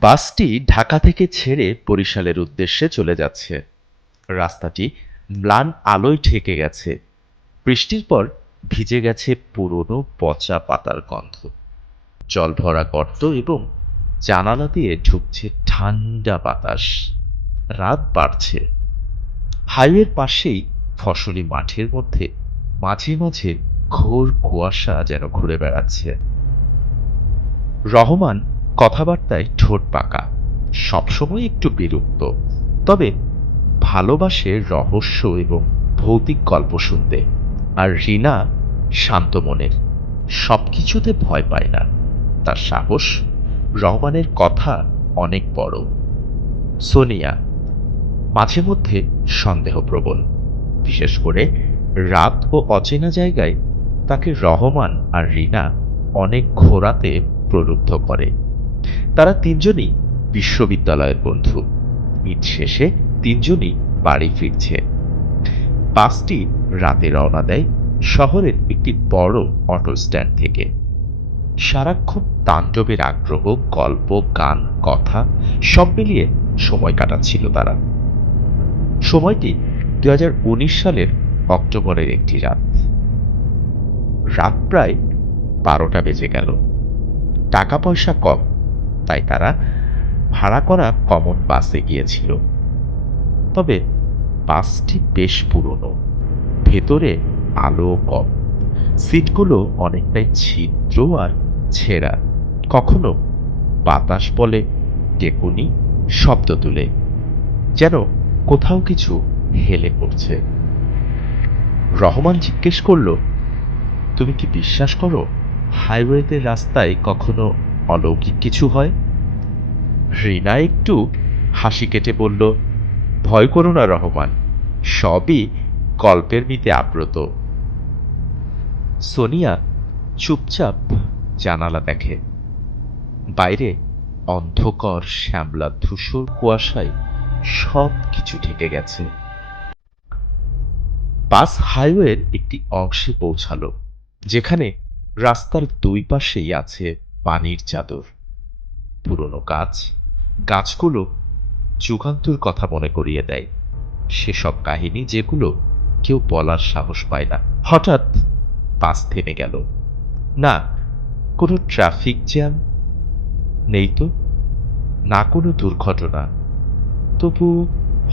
বাসটি ঢাকা থেকে ছেড়ে বরিশালের উদ্দেশ্যে চলে যাচ্ছে। রাস্তাটি ম্লান আলোয় ঢেকে গেছে। বৃষ্টির পর ভিজে গেছে পুরনো পচা পাতার গন্ধ। জল ভরা গর্ত এবং জানালা দিয়ে ঢুকছে ঠান্ডা বাতাস। রাত বাড়ছে। হাইওয়ের পাশেই ফসলি মাঠের মধ্যে মাঝে মাঝে ঘোর কুয়াশা যেন ঘুরে বেড়াচ্ছে। রহমান কথাবার্তায় ঠোঁট পাকা, সবসময় একটু বিরক্ত, তবে ভালোবাসে রহস্য এবং ভৌতিক গল্প শুনতে। আর রিনা শান্ত মনের, সবকিছুতে ভয় পায় না। তার সাহস রহমানের কথা অনেক বড়। সোনিয়া মাঝে মধ্যে সন্দেহপ্রবণ, বিশেষ করে রাত ও অচেনা জায়গায় তাকে রহমান আর রিনা অনেক ঘোরাতে প্রলুব্ধ করে। তারা তিনজনই বিশ্ববিদ্যালয়ের বন্ধু। ঈদ শেষে তিনজনই বাড়ি ফিরছে। বাসটি রাতে রওনা দেয় শহরের একটি বড় অটো স্ট্যান্ড থেকে। সারাক্ষণ তাণ্ডবের আগ্রহ, গল্প, গান, কথা সব মিলিয়ে সময় কাটাচ্ছিল তারা। সময়টি 2019 সালের অক্টোবরের একটি রাত। রাত প্রায় 12টা বেজে গেল। টাকা পয়সা কম, তাই তারা ভাড়া করা কমন বাসে গিয়েছিল। তবে বাসটি বেশ পুরনো, ভেতরে আলো কম, সিটগুলো অনেকটাই ছিদ্র আর ছেঁড়া। কখনো বাতাস বলে টেকুনি শব্দ তুলে, যেন কোথাও কিছু হেলে পড়ছে। রহমান জিজ্ঞেস করল, তুমি কি বিশ্বাস করো হাইওয়েতে রাস্তায় কখনো অলৌকিক কিছু হয়? রিনা একটু হাসি কেটে বলল, ভয় করো না রহমান, সবই গল্পের মিতে আপ্রত। সোনিয়া চুপচাপ জানালা দেখে। বাইরে অন্ধকার শ্যামলা ধূসর কুয়াশায় সব কিছু ঢেকে গেছে। বাস হাইওয়ের একটি অংশে পৌঁছালো, যেখানে রাস্তার দুই পাশেই আছে পানির চাদর। পুরনো গাছ, গাছগুলো যুগান্তর কথা মনে করিয়ে দেয়, সেসব কাহিনী যেগুলো কেউ বলার সাহস পায় না। হঠাৎ বাস থেমে গেল। না কোনো ট্রাফিক জ্যাম নেই তো, না কোনো দুর্ঘটনা, তবু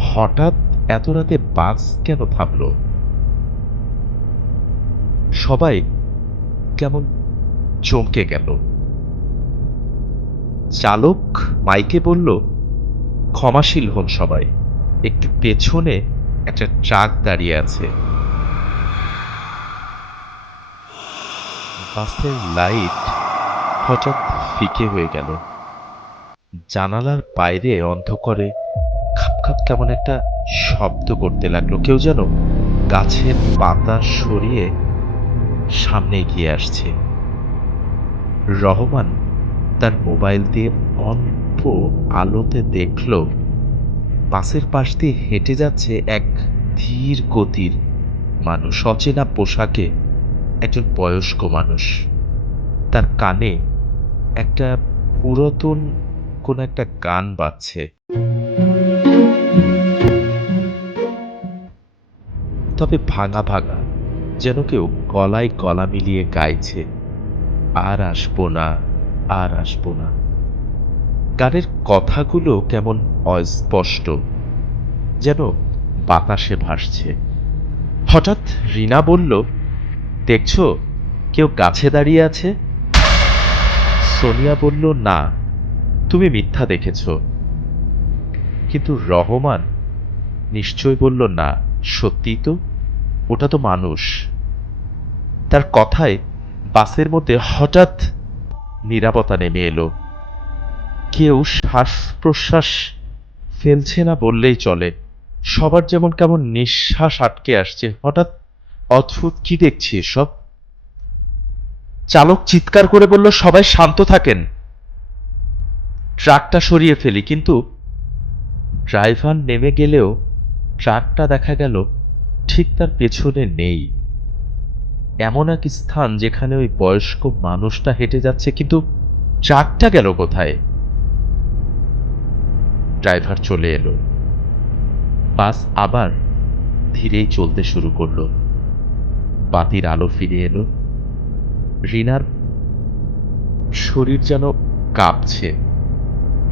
হঠাৎ এত রাতে বাস কেন থামল? সবাই কেমন চমকে গেল। চালক মাইকে বলল, ক্ষমাশীল হন সবাই, একটু পেছনে একটা ট্রাক দাঁড়িয়ে আছে। বাসের লাইট হঠাৎ ফিকে হয়ে গেল। জানালার বাইরে অন্ধকারে খাপ খাপ কেমন একটা শব্দ করতে লাগলো। কেউ যেন গাছের পাতা সরিয়ে সামনে এগিয়ে আসছে। রহমান তার মোবাইল দিয়ে অল্প আলোতে দেখল, বাসের পাশ দিয়ে হেঁটে যাচ্ছে এক ধীর গতির মানুষ, অচেনা পোশাকে, একজন বয়স্ক মানুষ। তার কানে একটা পুরাতন কোন একটা গান বাজছে, তবে ভাঙা ভাঙা, যেন কেউ গলায় গলা মিলিয়ে গাইছে, আর আসবো না, আর আসবো না। গানের কথাগুলো কেমন অস্পষ্ট, যেন বাতাসে ভাসছে। হঠাৎ রিনা বলল, দেখছো কেউ গাছে দাঁড়িয়ে আছে? সোনিয়া বলল, না, তুমি মিথ্যা দেখেছ। কিন্তু রহমান নিশ্চয় বলল, না, সত্যি তো, ওটা তো মানুষ। তার কথায় বাসের মধ্যে হঠাৎ নীরবতা নেমে এলো। কেউ শ্বাস প্রশ্বাস ফেলছে না বললেই চলে। সবার যেমন কেমন নিঃশ্বাস আটকে আসছে। হঠাৎ অদ্ভুত কি দেখছি এসব? চালক চিৎকার করে বলল, সবাই শান্ত থাকেন, ট্রাকটা সরিয়ে ফেলি। কিন্তু ড্রাইভার নেমে গেলেও ট্রাকটা দেখা গেল ঠিক তার পেছনে নেই। এমন এক স্থান যেখানে ওই বয়স্ক মানুষটা হেঁটে যাচ্ছে, কিন্তু ট্রাকটা গেল কোথায়? ড্রাইভার চলে এলো। বাস আবার ধীরেই চলতে শুরু করলো। বাতির আলো ফিরে এলো। রিনার শরীর যেন কাঁপছে।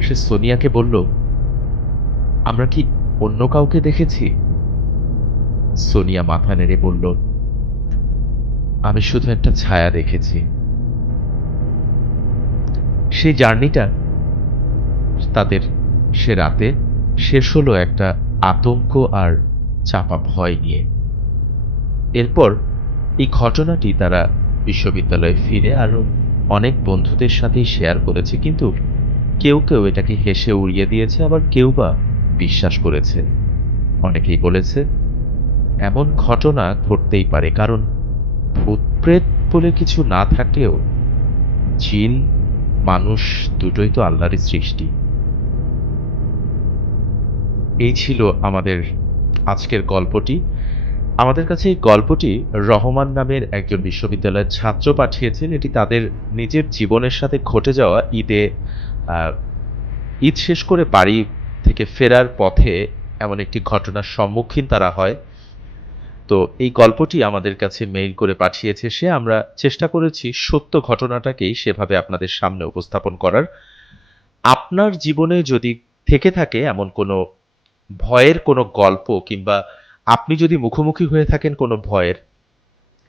সে সোনিয়াকে বলল, আমরা কি অন্য কাউকে দেখেছি? সোনিয়া মাথা নেড়ে বলল, আমি শুধু একটা ছায়া দেখেছি। সেই জার্নিটা তাদের সে রাতে শেষ হলো একটা আতঙ্ক আর চাপা ভয় নিয়ে। এরপর এই ঘটনাটি তারা বিশ্ববিদ্যালয়ে ফিরে আরো অনেক বন্ধুদের সাথেই শেয়ার করেছে, কিন্তু কেউ কেউ এটাকে হেসে উড়িয়ে দিয়েছে, আবার কেউ বা বিশ্বাস করেছে। অনেকেই বলেছে এমন ঘটনা ঘটতেই পারে, কারণ ভূত প্রেত বলে কিছু না থাকলেও জিন মানুষ দুটোই তো আল্লাহরই সৃষ্টি। এই ছিল আমাদের আজকের গল্পটি। আমাদের কাছে এই গল্পটি রহমান নামের একজন বিশ্ববিদ্যালয়ের ছাত্র পাঠিয়েছেন। এটি তাদের নিজের জীবনের সাথে ঘটে যাওয়া আহ, ঈদ শেষ করে বাড়ি থেকে ফেরার পথে এমন একটি ঘটনার সম্মুখীন তারা হয়। তো এই গল্পটি আমাদের কাছে মেইল করে পাঠিয়েছে সে। আমরা চেষ্টা করেছি সত্য ঘটনাটাকেই সেভাবে আপনাদের সামনে উপস্থাপন করার। আপনার জীবনে যদি থেকে থাকে এমন কোনো ভয়ের কোনো গল্প, কিংবা আপনি যদি মুখোমুখি হয়ে থাকেন কোনো ভয়ের,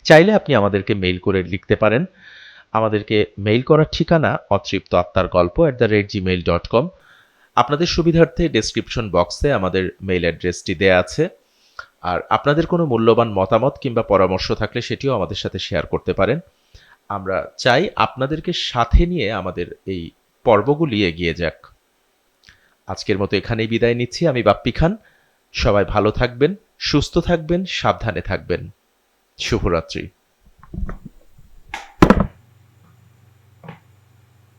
চাইলে আপনি আমাদেরকে মেইল করে লিখতে পারেন। আমাদেরকে মেইল করার ঠিকানা অতৃপ্ত আত্মার গল্প @gmail.com। আপনাদের সুবিধার্থে ডেসক্রিপশন বক্সে আমাদের মেইল অ্যাড্রেসটি দেয়া আছে। আর আপনাদের কোনো মূল্যবান মতামত কিংবা পরামর্শ থাকলে সেটিও আমাদের সাথে শেয়ার করতে পারেন। আমরা চাই আপনাদেরকে সাথে নিয়ে আমাদের এই পর্বগুলি এগিয়ে যাক। আজকের মতো এখানেই বিদায় নিচ্ছি। আমি বাপ্পি খান। সবাই ভালো থাকবেন, সুস্থ থাকবেন, সাবধানে থাকবেন। শুভরাত্রি।